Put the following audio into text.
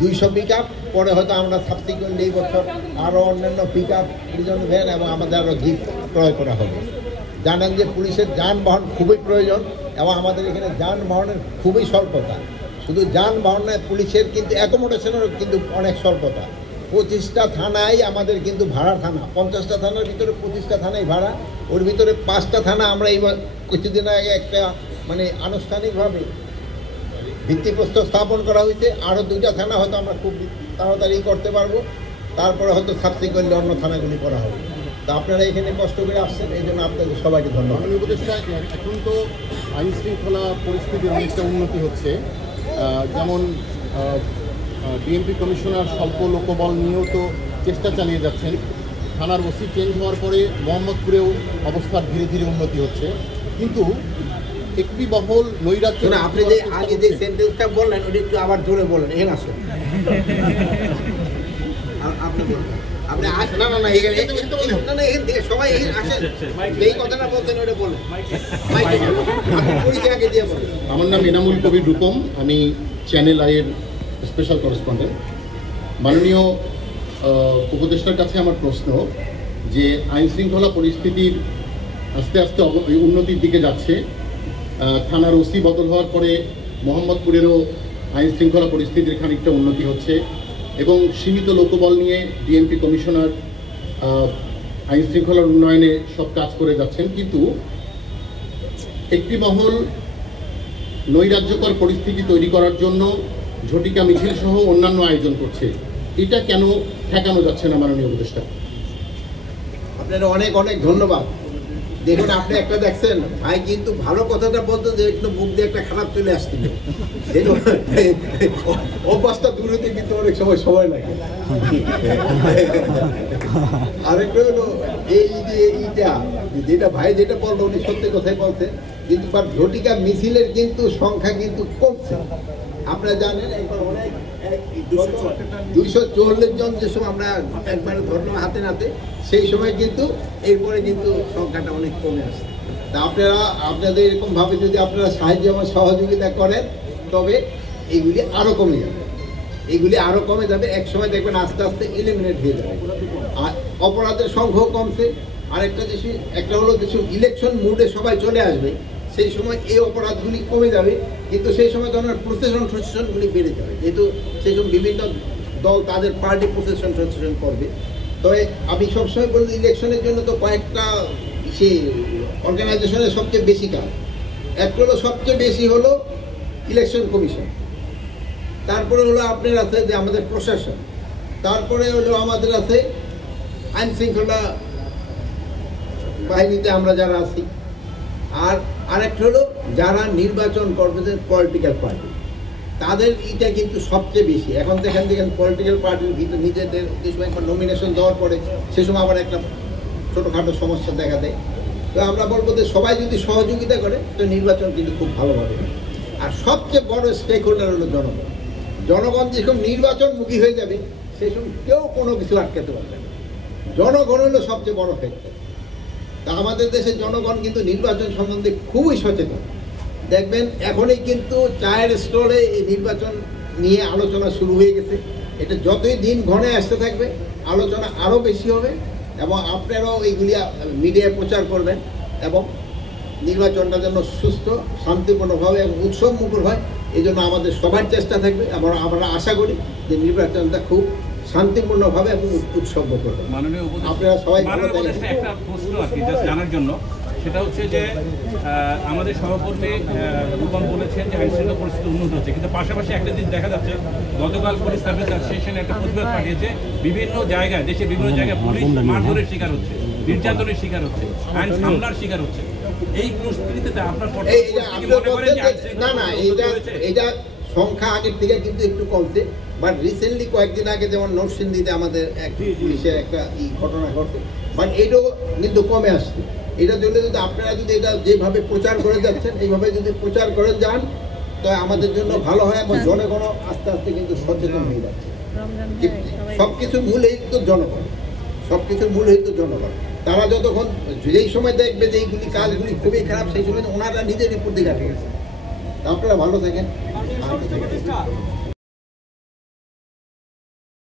200 pick up, পরে হয়তো আমরা সাবসিকুয়েন্ট এই বছর আরও অন্যান্য পিক আপ প্রিজন ভ্যান এবং আমাদের আরও জিপ ক্রয় করা হবে। জানেন যে পুলিশের যানবাহন খুবই প্রয়োজন এবং আমাদের এখানে যানবাহনের খুবই স্বল্পতা। শুধু যানবাহন নয়, পুলিশের কিন্তু অ্যাকোমোডেশনেরও কিন্তু অনেক স্বল্পতা। 25টা থানায় আমাদের কিন্তু ভাড়া থানা, 50টা থানার ভিতরে 25টা থানায় ভাড়া, ওর ভিতরে 5টা থানা আমরা এইবার কিছুদিন আগে একটা মানে আনুষ্ঠানিকভাবে ভিত্তিপ্রস্তর স্থাপন করা হয়েছে। আরও 2টা থানা হয়তো আমরা খুব তাড়াতাড়ি করতে পারবো, তারপরে হয়তো সাবসিকুয়েন্টলি অন্য থানাগুলি করা হবে। তা আপনারা এখানে কষ্ট করে আসছেন, এই জন্য আপনাদের সবাইকে ধন্যবাদ। উপদেষ্টা, এখন তো আইন শৃঙ্খলা পরিস্থিতির অনেকটা উন্নতি হচ্ছে, যেমন ডিএমপি কমিশনার স্বল্প লোকবল নিয়েও তো চেষ্টা চালিয়ে যাচ্ছেন। থানার ওসি চেঞ্জ হওয়ার পরে মোহাম্মদপুরেও অবস্থার ধীরে ধীরে উন্নতি হচ্ছে, কিন্তু একটি বহল নৈরাজ্য। আপনি যে আগে যে সেন্টেন্সটা বললেন ওটা একটু আবার জোরে বলেন, এখানে আসেন। আপনি আপনি না না না এখানে এখান থেকে সবাই এখানে আসেন, এই কথাটা বলছেন ওটা বলেন। আমার নাম এনামুল কবির রূপম, আমি চ্যানেল আইয়ের স্পেশাল করেসপন্ডেন্ট। মাননীয় উপদেষ্টার কাছে আমার প্রশ্ন যে আইন শৃঙ্খলা পরিস্থিতির আস্তে আস্তে উন্নতির দিকে যাচ্ছে। থানার ওসি বদল হওয়ার পরে মোহাম্মদপুরেরও আইন শৃঙ্খলা পরিস্থিতির খানিকটা উন্নতি হচ্ছে এবং সীমিত লোকবল নিয়ে ডিএমপি কমিশনার আইন শৃঙ্খলার উন্নয়নে সব কাজ করে যাচ্ছেন, কিন্তু একটি মহল নৈরাজ্যকর পরিস্থিতি তৈরি করার জন্য ঝটিকা মিছিল সহ অন্যান্য আয়োজন করছে। এটা কেন ঠেকানো যাচ্ছে না মাননীয় উপদেষ্টা? আপনার অনেক অনেক ধন্যবাদ। দেখুন, আপনি একটা দেখছেন ভাই কিন্তু ভালো কথাটা বলতো যে একটু মুখ দিয়ে একটা খারাপ চলে আসছিল। অভ্যাসটা দূর হতে কিন্তু অনেক সময় লাগে। আরেকটা হলো এই যে এইটা যেটা ভাই যেটা বলতো উনি সত্যি কথাই বলছে, কিন্তু ঝটিকা মিছিলের কিন্তু সংখ্যা কিন্তু কমছে। আপনারা জানেন একবার অনেক 244 জন যে সময় আমরা একবারে ধরলাম হাতে নাতে, সেই সময় কিন্তু এরপরে কিন্তু সংখ্যাটা অনেক কমে আসছে। তা আপনাদের এরকমভাবে যদি আপনারা সাহায্য এবং সহযোগিতা করেন তবে এইগুলি আরও কমে যাবে, এক সময় দেখবেন আস্তে আস্তে এলিমিনেট হয়ে যাবে। আর অপরাধের সংখ্যাও কমছে। আরেকটা একটা হলো ইলেকশন মুডে সবাই চলে আসবে, সেই সময় এই অপরাধগুলি কমে যাবে, কিন্তু সেই সময় ধরনের প্রসেশনগুলি বেড়ে যাবে, যেহেতু সেই সময় বিভিন্ন দল তাদের পার্টি প্রসেশন করবে। তবে আমি সবসময় বলি ইলেকশনের জন্য তো কয়েকটা অর্গানাইজেশনের সবচেয়ে বেশি কাজ। একটা হলো সবচেয়ে বেশি হলো ইলেকশন কমিশন, তারপরে হলো আপনার আছে যে আমাদের প্রশাসন, তারপরে হলো আমাদের আছে আইন শৃঙ্খলা বাহিনীতে আমরা যারা আছি, আর আরেকটা হলো যারা নির্বাচন করবে পলিটিক্যাল পার্টি, তাদের এটা কিন্তু সবচেয়ে বেশি। এখন দেখেন পলিটিক্যাল পার্টির ভিতরে নিজেদের যে সময় নমিনেশন দেওয়ার পরে সে সময় আবার একটা ছোটোখাটো সমস্যা দেখা দেয়। তো আমরা বলবো যে সবাই যদি সহযোগিতা করে তো নির্বাচন কিন্তু খুব ভালোভাবে হয়। আর সবচেয়ে বড় স্টেক হোল্ডার হলো জনগণ। জনগণ যখন নির্বাচনমুখী হয়ে যাবে সেই সময় কেউ কোনো কিছু আটকাতে পারবে না। জনগণ হলো সবচেয়ে বড় ফ্যাক্টর। তা আমাদের দেশের জনগণ কিন্তু নির্বাচন সম্বন্ধে খুবই সচেতন। দেখবেন এখনই কিন্তু চায়ের স্টলে এই নির্বাচন নিয়ে আলোচনা শুরু হয়ে গেছে। এটা যতই দিন ঘনে আসতে থাকবে আলোচনা আরও বেশি হবে এবং আপনারাও এইগুলি মিডিয়ায় প্রচার করবেন এবং নির্বাচনটা যেন সুস্থ, শান্তিপূর্ণভাবে এবং উৎসব মুখর হয়, এই জন্য আমাদের সবার চেষ্টা থাকবে। আমরা আশা করি যে নির্বাচনটা খুব শান্তিপূর্ণভাবে এবং উৎসব মুখর হবে। আপনারা সবাই একটা প্রশ্ন আর কি জাস্ট জানার জন্য, সেটা হচ্ছে যে আমাদের সভাপতি রূপম বলেছেন যে আইন শৃঙ্খলা পরিস্থিতি উন্নত হচ্ছে, কিন্তু পাশাপাশি একটা জিনিস দেখা যাচ্ছে, গতকাল পুলিশ সার্ভিস অ্যাসোসিয়েশন একটা প্রতিবাদ পাঠিয়েছে, বিভিন্ন জায়গায় দেশের বিভিন্ন জায়গায় পুলিশ মারধরের শিকার হচ্ছে, নির্যাতনের শিকার হচ্ছে, আইন হামলার শিকার হচ্ছে। এই পরিস্থিতিতে আপনার এইটা সংখ্যা আগের থেকে কিন্তু একটু কমছে, বাট রিসেন্টলি কয়েকদিন আগে যেমন নরসিংদীতে আমাদের এক পুলিশের একটা ঘটনা ঘটছে, বাট এইটাও কিন্তু কমে আসছে। এটার জন্য যদি আপনারা যদি এটা যেভাবে প্রচার করে যাচ্ছেন এইভাবে যদি প্রচার করে যান তো আমাদের জন্য ভালো হয় এবং জনগণ আস্তে আস্তে কিন্তু সচেতন হয়ে যাচ্ছে। সবকিছুর মূল এই তো জনগণ, তারা যতক্ষণ যেই সময় দেখবে যে এইগুলি কাজগুলি খুবই খারাপ সেই সময় ওনারা নিজের উপর দিকে গেছে। আপনারা ভালো থাকেন।